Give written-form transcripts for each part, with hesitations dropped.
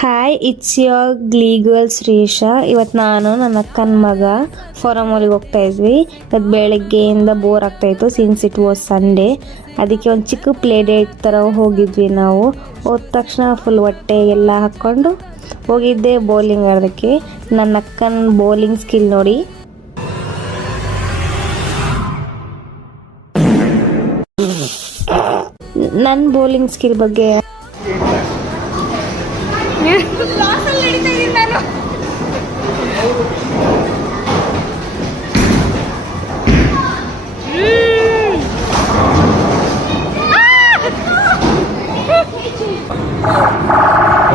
Hi, it's your glee girl Shreesha. ಇವತ್ತು ನಾನು ನನ್ನ ಅಕ್ಕನ ಮಗ ಫಾರಮ್ ಊರಿಗೆ ಹೋಗ್ತಾ ಇದ್ವಿ. ಇವತ್ತು ಬೆಳಗ್ಗೆಯಿಂದ ಬೋರ್ ಆಗ್ತಾಯಿತ್ತು ಸಿನ್ಸ್ ಇಟ್ ವಾಸ್ ಸಂಡೇ. ಅದಕ್ಕೆ ಒಂದು ಚಿಕ್ಕ ಪ್ಲೇ ಡೇಟ್ ಥರ ಹೋಗಿದ್ವಿ ನಾವು. ಹೋದ ತಕ್ಷಣ ಫುಲ್ ಹೊಟ್ಟೆ ಎಲ್ಲ ಹಾಕ್ಕೊಂಡು ಹೋಗಿದ್ದೆ ಬೌಲಿಂಗ್ ಆಡೋದಕ್ಕೆ. ನನ್ನ ಅಕ್ಕನ ಬೌಲಿಂಗ್ ಸ್ಕಿಲ್ ನೋಡಿ. ನನ್ನ ಬೌಲಿಂಗ್ ಸ್ಕಿಲ್ ಬಗ್ಗೆ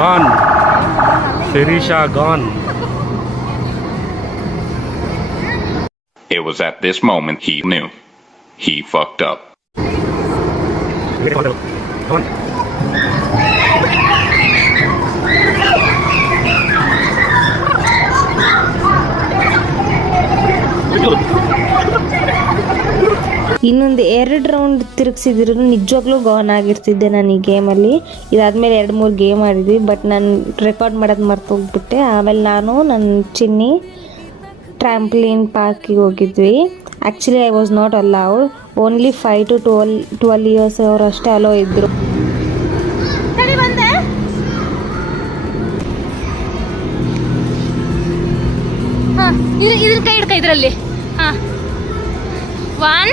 Gone. Sirisha gone. It was at this moment he knew. He fucked up. Come on. ಇನ್ನೊಂದು 2 ರೌಂಡ್ ತಿರುಗಿಸಿದ್ರು ನಿಜವಾಗ್ಲೂ ಗಾನ್ ಆಗಿರ್ತಿದ್ದೆ ನಾನು ಈ ಗೇಮಲ್ಲಿ. ಇದಾದ್ಮೇಲೆ 2-3 ಗೇಮ್ ಆಡಿದ್ವಿ, ಬಟ್ ನಾನು ರೆಕಾರ್ಡ್ ಮಾಡೋದು ಮರ್ತೋಗ್ಬಿಟ್ಟೆ. ಆಮೇಲೆ ನಾನು ನನ್ನ ಚಿನ್ನಿ ಟ್ರ್ಯಾಂಪ್ಲಿನ್ ಪಾರ್ಕಿಗೆ ಹೋಗಿದ್ವಿ. Actually I was not allowed. Only 5 to 12 years ಅವರು ಅಷ್ಟೇ ಅಲೋ ಇದ್ದರು. ಇದ್ರ ಕೈ ಹಿಡ್ಕ ಇದರಲ್ಲಿ. ಹಾಂ 1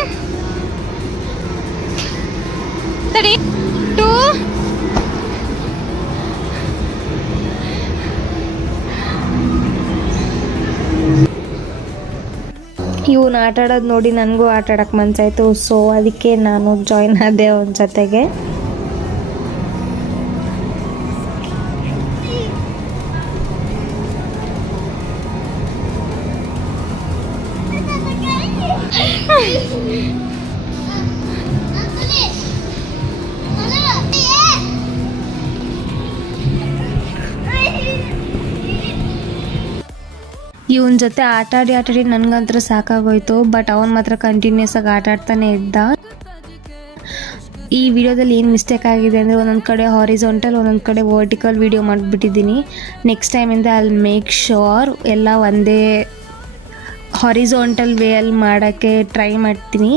ತಡಿ 2 ಇವನು ಆಟ ಆಡೋದು ನೋಡಿ ನನಗೂ ಆಟ ಆಡೋಕ್ಕೆ ಮನಸ್ಸಾಯಿತು. ಸೊ ಅದಕ್ಕೆ ನಾನು ಜಾಯ್ನ್ ಆದೆ ಅವನ ಜೊತೆಗೆ. ಇವನ ಜೊತೆ ಆಟಾಡಿ ನನಗಂತೂ ಸಾಕಾಗೋಯ್ತು. ಬಟ್ ಅವನು ಮಾತ್ರ ಕಂಟಿನ್ಯೂಸ್ ಆಗಿ ಆಟಾಡ್ತಾನೆ ಇದ್ದ. ಈ ವಿಡಿಯೋದಲ್ಲಿ ಏನು ಮಿಸ್ಟೇಕ್ ಆಗಿದೆ ಅಂದರೆ ಒಂದೊಂದು ಕಡೆ ಹಾರಿಜಾಂಟಲ್, ಒಂದೊಂದು ಕಡೆ ವರ್ಟಿಕಲ್ ವಿಡಿಯೋ ಮಾಡಿಬಿಟ್ಟಿದ್ದೀನಿ. ನೆಕ್ಸ್ಟ್ ಟೈಮಿಂದ ಐ ವಿಲ್ ಮೇಕ್ ಶ್ಯೂರ್ ಎಲ್ಲ ಒಂದೇ ಹಾರಿಜಾಂಟಲ್ ವೇಯಲ್ಲಿ ಮಾಡೋಕ್ಕೆ ಟ್ರೈ ಮಾಡ್ತೀನಿ.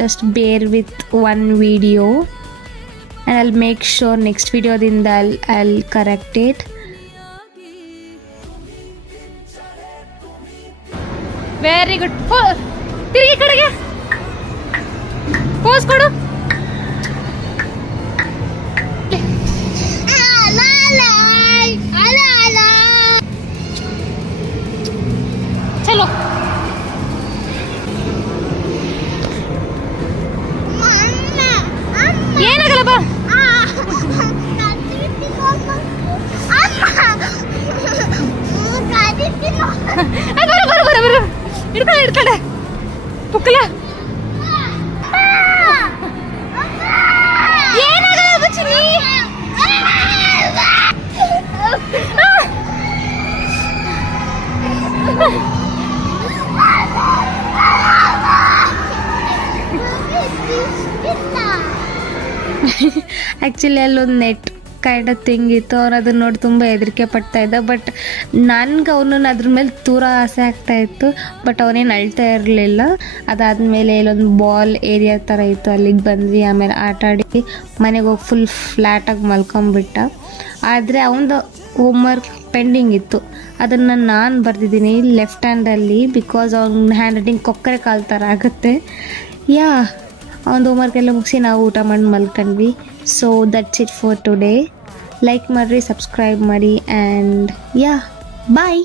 Just bear with 1 video and I will make sure next ವಿಡಿಯೋದಿಂದ I will correct it. Very good. ತಿರುಗಿ ಕಡೆಗೆ ಪೋಸ್ ಕೊಡು. ಚಲೋ. ಏನಾಗಲ್ಲ ಬಾ. ಬರ ಹಿಡ್ಕಡೆ ಪುಕ್ಕಲ. ಏನಾಗಲ್ಲ ಚಿನ್ನಿ. ಆ್ಯಕ್ಚುಲಿ ಅಲ್ಲೊಂದು ನೆಟ್ ಕೈಂಡ್ ಆಫ್ ಥಿಂಗ್ ಇತ್ತು. ಅವ್ರು ಅದನ್ನ ನೋಡಿ ತುಂಬ ಹೆದರಿಕೆ ಪಡ್ತಾ ಇದ್ದ. ಬಟ್ ನನಗೆ ಅವನನ್ನು ಅದ್ರ ಮೇಲೆ ದೂರ ಆಸೆ ಆಗ್ತಾಯಿತ್ತು. ಬಟ್ ಅವನೇನು ಅಳ್ತಾ ಇರಲಿಲ್ಲ. ಅದಾದಮೇಲೆ ಇಲ್ಲೊಂದು ಬಾಲ್ ಏರಿಯಾ ಥರ ಇತ್ತು, ಅಲ್ಲಿಗೆ ಬಂದ್ವಿ. ಆಮೇಲೆ ಆಟಾಡಿ ಮನೆಗೆ ಹೋಗಿ ಫುಲ್ ಫ್ಲ್ಯಾಟಾಗಿ ಮಲ್ಕೊಂಬಿಟ್ಟ. ಆದರೆ ಅವನದು ಹೋಮ್ವರ್ಕ್ ಪೆಂಡಿಂಗ್ ಇತ್ತು. ಅದನ್ನು ನಾನು ಬರೆದಿದ್ದೀನಿ ಲೆಫ್ಟ್ ಹ್ಯಾಂಡಲ್ಲಿ, ಬಿಕಾಸ್ ಅವ್ನ ಹ್ಯಾಂಡ್ ರೈಟಿಂಗ್ ಕೊಕ್ಕರೆ ಕಾಲು ಥರ ಆಗುತ್ತೆ. ಅವನ ಹೋಮ್ವರ್ಕ್ ಎಲ್ಲ ಮುಗಿಸಿ ನಾವು ಊಟ ಮಾಡಿ ಮಲ್ಕೊಂಡ್ವಿ. So that's it for today. Like ಮಾಡಿರಿ, ಸಬ್ಸ್ಕ್ರೈಬ್ ಮಾಡಿ, ಆ್ಯಂಡ್ ಬಾಯ್.